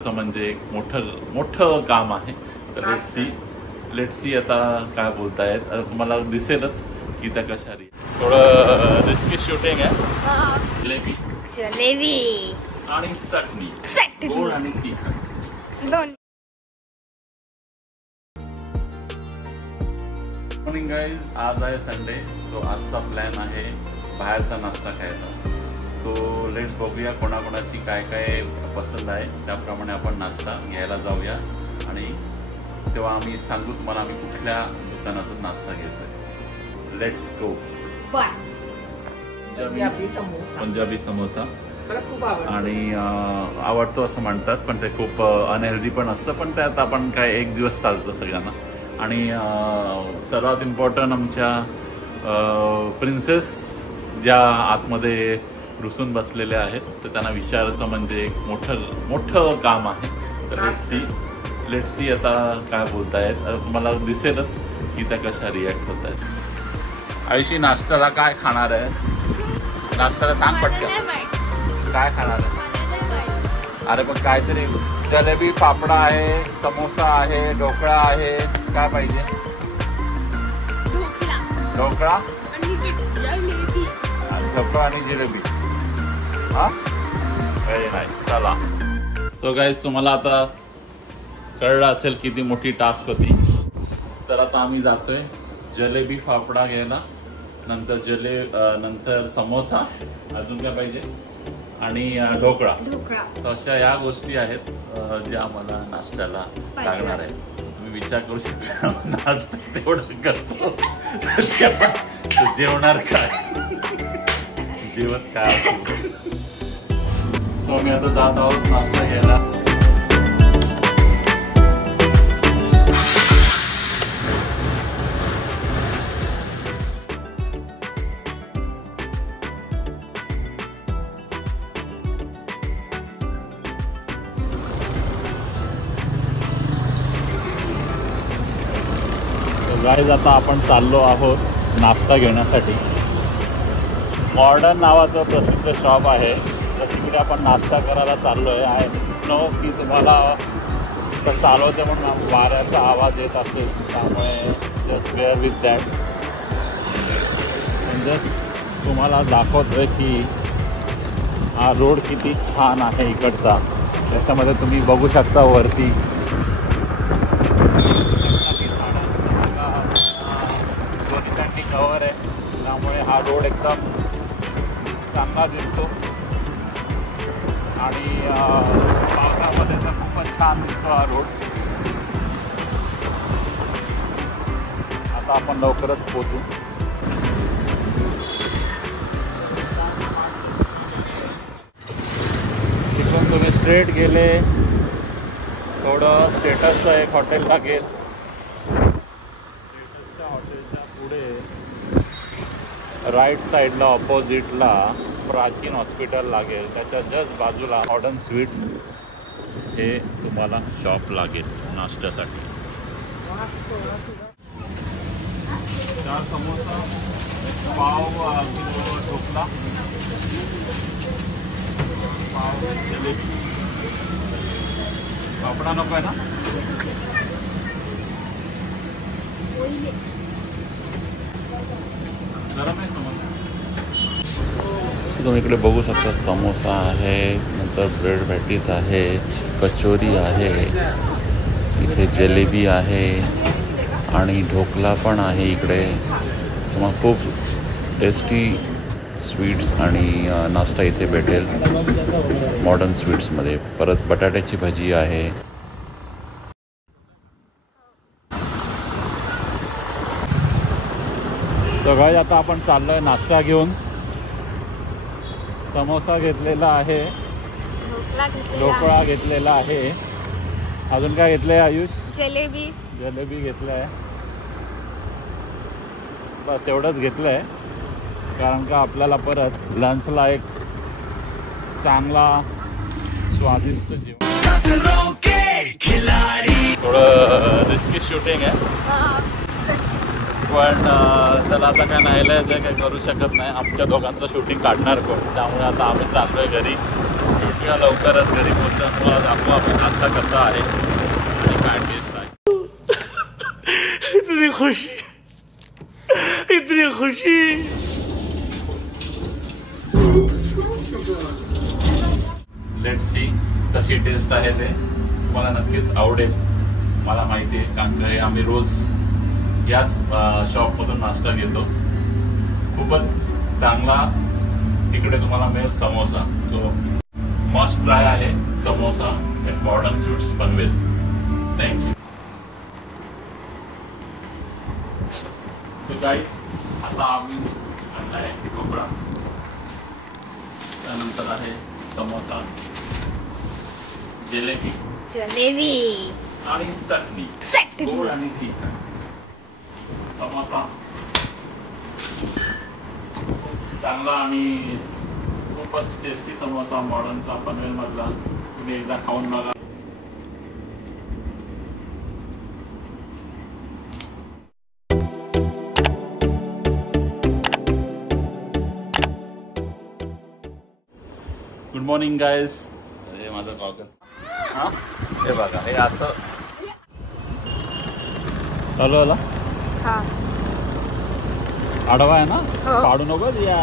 म्हणजे एक मोठं काम आहे. तर लेट्स सी आता काय बोलतायत. तुम्हाला दिसेलच की त्या कशा थोडं रिस्की शूटिंग आहे. जलेबी आणि चटणी गोड आणि तिखट दोन. मॉर्निंग गाईज, आज आहे संडे. तो आजचा प्लॅन आहे बाहेरचा नाश्ता खायचा. तो लेट्स बघूया कोणाकोणाची काय काय पसंत आहे, त्याप्रमाणे आपण नाश्ता घ्यायला जाऊया आणि तेव्हा आम्ही सांगू तुम्हाला आम्ही कुठल्या दुकानातून नाश्ता घेतोय. Let's go. पंजाबी समोसा मला खूप आवडतो आणि आवडतो असं म्हणतात, पण ते खूप अनहेल्दी पण असतं, पण त्यात आपण काय एक दिवस चालतं सगळ्यांना. आणि सर्वात इम्पॉर्टंट आमच्या प्रिन्सेस ज्या आतमध्ये रुसून बसलेल्या आहेत, तर त्यांना विचारायचं म्हणजे एक मोठं काम आहे. तर लेट्स सी आता काय बोलतायत. तुम्हाला दिसेलच की त्या कशा रिॲक्ट होत आहेत. आयुषी, नाश्त्याला काय खाणार आहेस? नाश्त्याला सांग पटकन काय खाणार आहे. अरे पण काहीतरी जलेबी फाफडा आहे, समोसा आहे, ढोकळा आहे, काय पाहिजे? ढोकळा आणि जिलेबी. हा, व्हेरी नाईस. चला. सो गाईज, तुम्हाला आता कळलं असेल किती मोठी टास्क होती. तर आता आम्ही जातोय जलेबी फाफडा घ्यायला, नंतर समोसा, अजून काय पाहिजे, आणि ढोकळा. अशा या गोष्टी आहेत ज्या आम्हाला नाश्त्याला लागणार आहेत. तुम्ही विचार करू शकता नाश्ता तेवढं करतो जेवणार काय, जेवत काय असेल. सो आम्ही आता जात आहोत नाश्ता घ्यायला. गाईज, आता आपण चाललो आहोत नाश्ता घेण्यासाठी. मॉडर्न नावाचं प्रसिद्ध शॉप आहे, तर तिकडे आपण नाश्ता करायला चाललो आहे. आय नो की तुम्हाला तर चालवते म्हणून वाऱ्याचा आवाज येत असेल, त्यामुळे just bear with that. Just तुम्हाला दाखवतोय की हा रोड किती छान आहे इकडचा. त्याच्यामध्ये तुम्ही बघू शकता वरती कव्हर आहे, त्यामुळे हा रोड एकदम चांगला दिसतो. आणि पावसामध्ये तर खूपच छान दिसतो हा रोड. आता आपण लवकरच पोहोचू. तिथून तुम्ही स्ट्रेट गेले, थोडं स्टेटसचं एक हॉटेल लागेल. राईट साईडला ऑपोजिटला प्राचीन हॉस्पिटल लागेल, त्याच्या जस्ट बाजूला मॉडर्न स्वीट हे तुम्हाला शॉप लागेल नाश्त्यासाठी. 4 समोसा, पाव किलो ढोकला, पाव जलेबी. फाफडा नको आहे ना? गरम आहे समोसा. तुम्ही इकडे बघू शकता समोसा आहे, नंतर ब्रेड पॅटीस आहे, कचोरी आहे, इथे जलेबी आहे आणि ढोकला पण आहे. इकडे तुम्हाला खूप टेस्टी स्वीट्स आणि नाश्ता इथे भेटेल मॉडर्न स्वीट्समध्ये. परत बटाट्याची भाजी आहे. तर गाईज, आता आपण चाललो आहे नाश्ता घेऊन. समोसा घेतलेला आहे, ढोकळा घेतलेला आहे, अजून काय घेतलं आहे आयुष? जलेबी घेतलं आहे. बस एवढंच घेतलं आहे, कारण का आपल्याला परत लंचला एक चांगला स्वादिष्ट जेवण. थोडं रिस्की शूटिंग आहे, पण त्याला आता काय नाहीलाच आहे, काय करू शकत नाही. आमच्या दोघांचं शूटिंग काढणार कोण, त्यामुळे आता आम्ही चाललोय घरी. भेटूया लवकरच घरी पोहोचल्यावर तुम्हाला दाखवू आपण नाश्ता कसा आहे आणि काय टेस्ट आहे. इतनी खुशी, इतनी खुशी. लेट्स सी कशी टेस्ट आहे ते. तुम्हाला नक्कीच आवडेल मला माहिती आहे, कारण का हे आम्ही रोज याच शॉपमधून नाश्ता घेतो. खूपच चांगला तिकडे तुम्हाला मिळेल समोसा. सो मस्ट ट्राय आहे samosa at Modern Sweets Panvel. Thank you. So guys, आता आम्ही आणला आहे ढोकळा, त्यानंतर आहे समोसा, जिलेबी आणि चटणी, गोड आणि तिखट. समोसा चांगला आणि खूपच टेस्टी समोसा मॉडर्नचा पनवेल मधला. तुम्ही एकदा खाऊन बघा. Good morning guys. हे माझं गॉगल. हा हे बघा, हे असं चालू आला. आडवा आहे ना, काढू नको या.